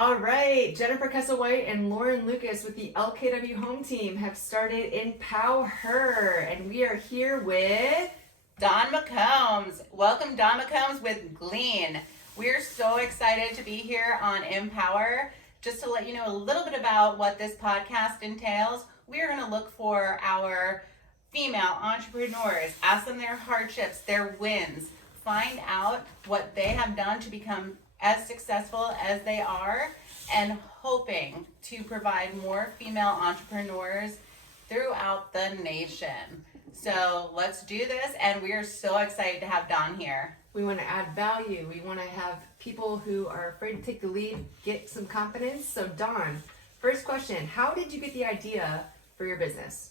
All right, Jennifer Kessel-White and Lauren Lucas with the LKW Home Team have started Empow Her, and we are here with Don McCombs. Welcome, Don McCombs with Glean. We're so excited to be here on Empower. Just to let you know a little bit about what this podcast entails, we are going to look for our female entrepreneurs, ask them their hardships, their wins, find out what they have done to become as successful as they are, and hoping to provide more female entrepreneurs throughout the nation. So let's do this, and we are so excited to have Don here. we want to add value. We want to have people who are afraid to take the lead get some confidence. So Don, first question, how did you get the idea for your business?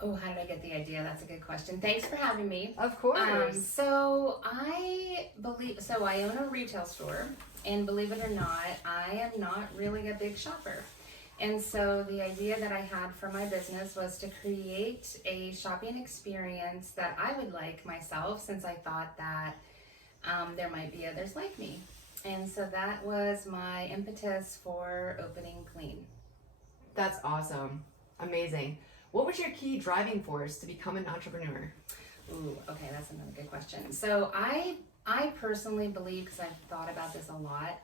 Oh, how did I get the idea? That's a good question. Thanks for having me. Of course. So I own a retail store, and believe it or not, I am not really a big shopper. And so the idea that I had for my business was to create a shopping experience that I would like myself, since I thought that there might be others like me. And so that was my impetus for opening Glean. That's awesome. Amazing. What was your key driving force to become an entrepreneur? Ooh, okay, that's another good question. So I personally believe, because I've thought about this a lot,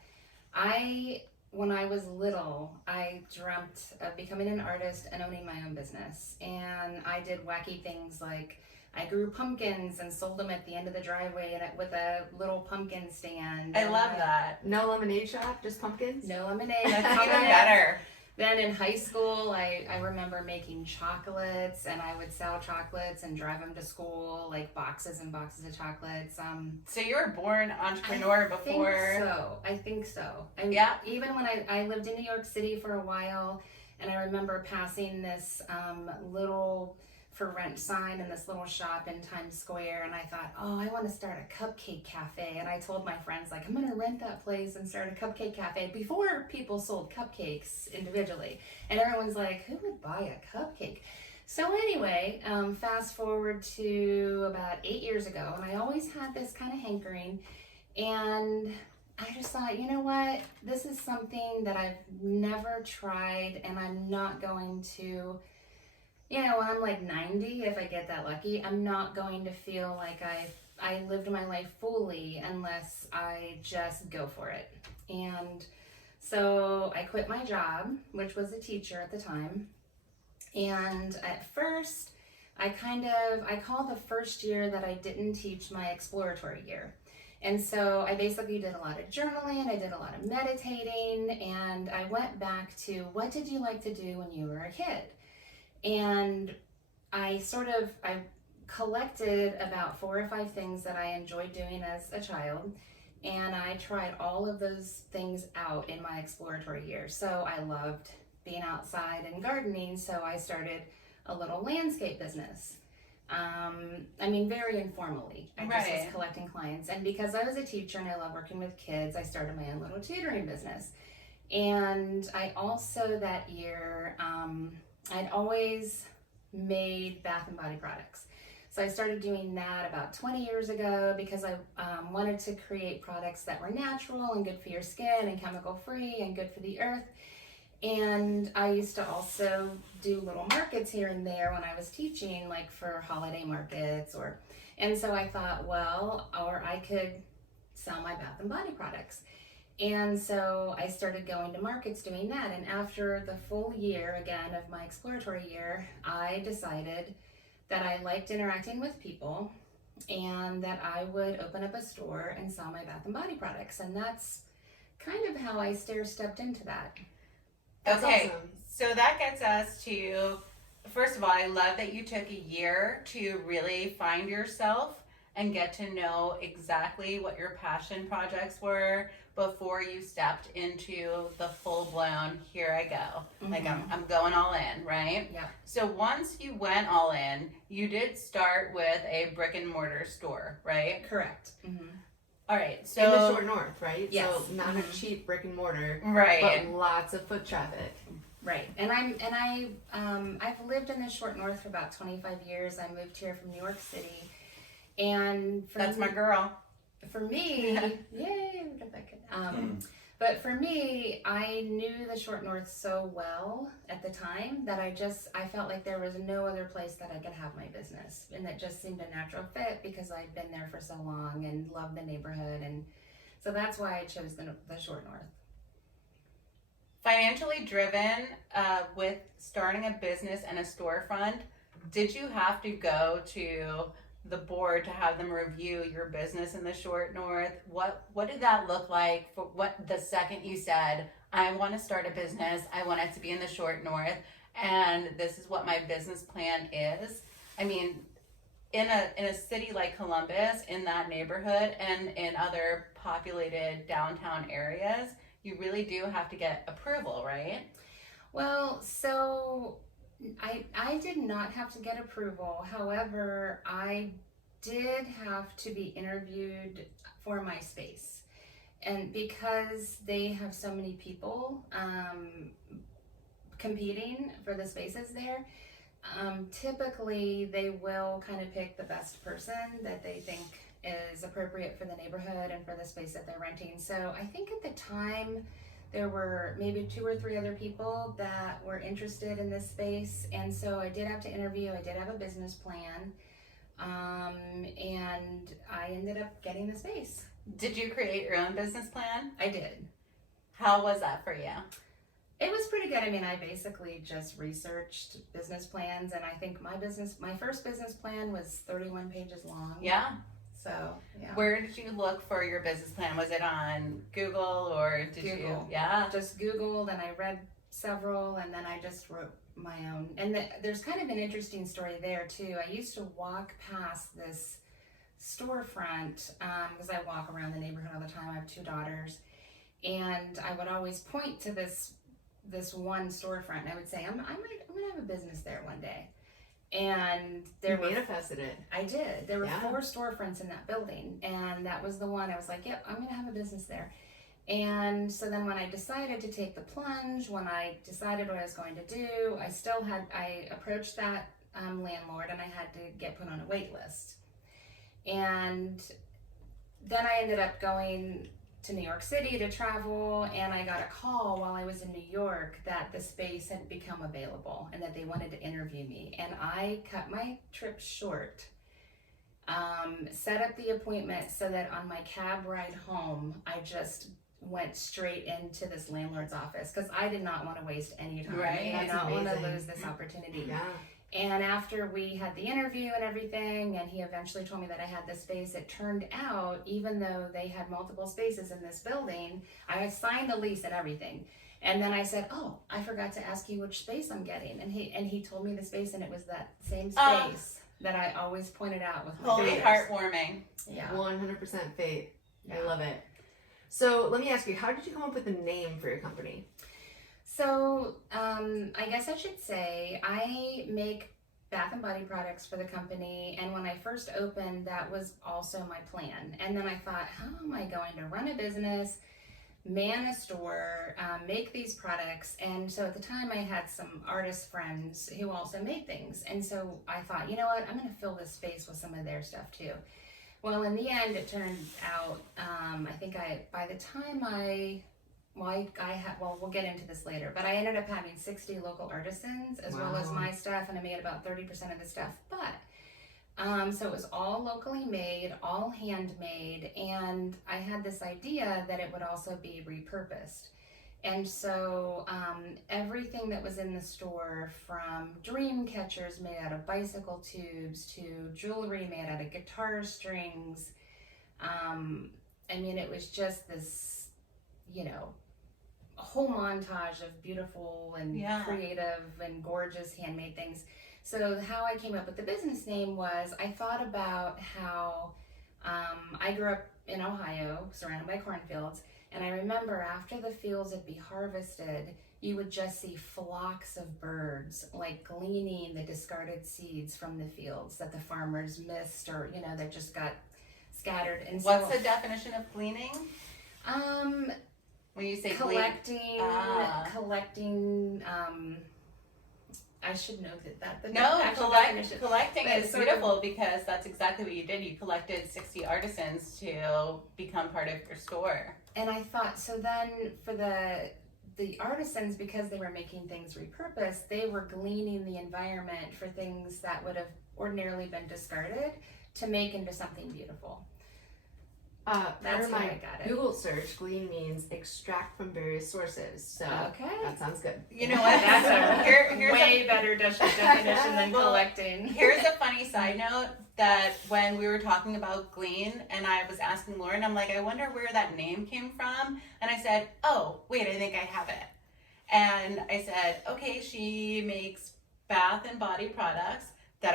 when I was little, I dreamt of becoming an artist and owning my own business. And I did wacky things like I grew pumpkins and sold them at the end of the driveway with a little pumpkin stand. I love that. No lemonade shop, just pumpkins? No lemonade. That's even better. Then in high school, I remember making chocolates, and I would sell chocolates and drive them to school, like boxes and boxes of chocolates. So you were born entrepreneur before. I think so. Yeah. Even when I lived in New York City for a while, and I remember passing this little for rent sign in this little shop in Times Square, and I thought, oh, I want to start a cupcake cafe. And I told my friends, like, I'm going to rent that place and start a cupcake cafe before people sold cupcakes individually. And everyone's like, who would buy a cupcake? So anyway, fast forward to about 8 years ago, and I always had this kind of hankering, and I just thought, you know what, this is something that I've never tried, and I'm not going to, when I'm like 90, if I get that lucky, I'm not going to feel like I lived my life fully unless I just go for it. And so I quit my job, which was a teacher at the time. And at first, I call the first year that I didn't teach my exploratory year. And so I basically did a lot of journaling, I did a lot of meditating, and I went back to, what did you like to do when you were a kid? And I collected about 4 or 5 things that I enjoyed doing as a child, and I tried all of those things out in my exploratory year. So I loved being outside and gardening, so I started a little landscape business. Very informally. I just was collecting clients. And because I was a teacher and I love working with kids, I started my own little tutoring business. And I also that year, I'd always made bath and body products. So I started doing that about 20 years ago because I wanted to create products that were natural and good for your skin and chemical free and good for the earth. And I used to also do little markets here and there when I was teaching, like for holiday markets and so I thought, or I could sell my bath and body products. And so I started going to markets doing that. And after the full year, again, of my exploratory year, I decided that I liked interacting with people and that I would open up a store and sell my bath and body products. And that's kind of how I stepped into that. That's okay, awesome. So that gets us to, first of all, I love that you took a year to really find yourself and get to know exactly what your passion projects were before you stepped into the full-blown, here I go. Mm-hmm. Like, I'm going all in, right? Yeah. So once you went all in, you did start with a brick and mortar store, right? Correct. Mm-hmm. All right, so in the short north, right? Yes. So not a cheap brick and mortar, right? But lots of foot traffic. Right. And I've lived in the short north for about 25 years. I moved here from New York City, and that's my girl. For me, yay, we got that good. But for me, I knew the Short North so well at the time that I felt like there was no other place that I could have my business. And that just seemed a natural fit because I'd been there for so long and loved the neighborhood. And so that's why I chose the Short North. Financially driven, with starting a business and a storefront, did you have to go to the board to have them review your business in the Short North? What did that look like for the second you said, I want to start a business, I want it to be in the Short North, and this is what my business plan is? I mean, in a city like Columbus, in that neighborhood, and in other populated downtown areas, you really do have to get approval, right? Well, so I did not have to get approval. However, I did have to be interviewed for my space. And because they have so many people competing for the spaces there, typically they will kind of pick the best person that they think is appropriate for the neighborhood and for the space that they're renting. So I think at the time there were maybe 2 or 3 other people that were interested in this space, and so I did have to interview. I did have a business plan, and I ended up getting the space. Did you create your own business plan? I did. How was that for you? It was pretty good. I mean, I basically just researched business plans, and I think my first business plan was 31 pages long. Yeah. So, yeah. Where did you look for your business plan? Was it on Google or did Google. you? Yeah. Just Googled, and I read several, and then I just wrote my own. And there's kind of an interesting story there too. I used to walk past this storefront because I walk around the neighborhood all the time. I have 2 daughters, and I would always point to this one storefront, and I would say, I'm gonna have a business there one day. And you manifested it. I did. There were Yeah. 4 storefronts in that building, and that was the one I was like, yep, I'm gonna have a business there. And so then when I decided to take the plunge, when I decided what I was going to do, I approached that landlord, and I had to get put on a wait list. And then I ended up going to New York City to travel, and I got a call while I was in New York that the space had become available and that they wanted to interview me. And I cut my trip short, set up the appointment so that on my cab ride home, I just went straight into this landlord's office because I did not want to waste any time. Right. I did That's not want to amazing. lose this opportunity. Yeah. And after we had the interview and everything, and he eventually told me that I had this space, it turned out, even though they had multiple spaces in this building, I had signed the lease and everything. And then I said, oh, I forgot to ask you which space I'm getting. And he told me the space, and it was that same space that I always pointed out with my Holy daughters. heartwarming. Yeah. 100% fate. I Yeah. love it. So let me ask you, how did you come up with the name for your company? So, I guess I should say I make bath and body products for the company, and when I first opened, that was also my plan. And then I thought, how am I going to run a business, man a store, make these products? And so at the time I had some artist friends who also made things, and so I thought, you know what, I'm going to fill this space with some of their stuff too. Well, in the end, it turned out, I think by the time we'll get into this later, but I ended up having 60 local artisans as well as Wow. my stuff, and I made about 30% of the stuff. But so it was all locally made, all handmade, and I had this idea that it would also be repurposed. And so everything that was in the store, from dream catchers made out of bicycle tubes to jewelry made out of guitar strings, I mean, it was just this, a whole montage of beautiful and Yeah. creative and gorgeous handmade things. So how I came up with the business name was, I thought about how I grew up in Ohio, surrounded by cornfields, and I remember after the fields would be harvested, you would just see flocks of birds like gleaning the discarded seeds from the fields that the farmers missed, or that just got scattered. And What's so, the definition of gleaning? When you say collecting I should know that. The No, actual definition. collecting But is it's sort of- beautiful because that's exactly what you did. You collected 60 artisans to become part of your store. And I thought, so then for the artisans, because they were making things repurposed, they were gleaning the environment for things that would have ordinarily been discarded to make into something beautiful. That's For how my I got it. Google search, glean means extract from various sources. So Okay. that sounds good. You know what? That's a Here's way better definition than Well, collecting. Here's a funny side note that when we were talking about Glean and I was asking Lauren, I'm like, I wonder where that name came from. And I said, oh, wait, I think I have it. And I said, okay, she makes bath and body products that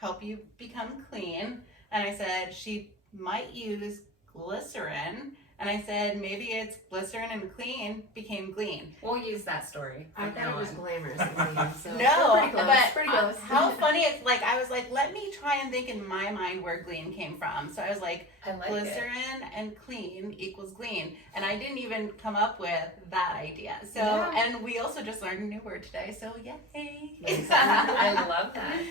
help you become clean. And I said, she might use glycerin. And I said, maybe it's glycerin and clean became Glean. We'll use that story. I from thought now it was on. glamorous. And clean, so No, we're pretty close. but Pretty close. how funny it's like, I was like, let me try and think in my mind where Glean came from. So I was like, I like it. glycerin and clean equals Glean. And I didn't even come up with that idea. So, Yeah. and we also just learned a new word today. So yay. I love that.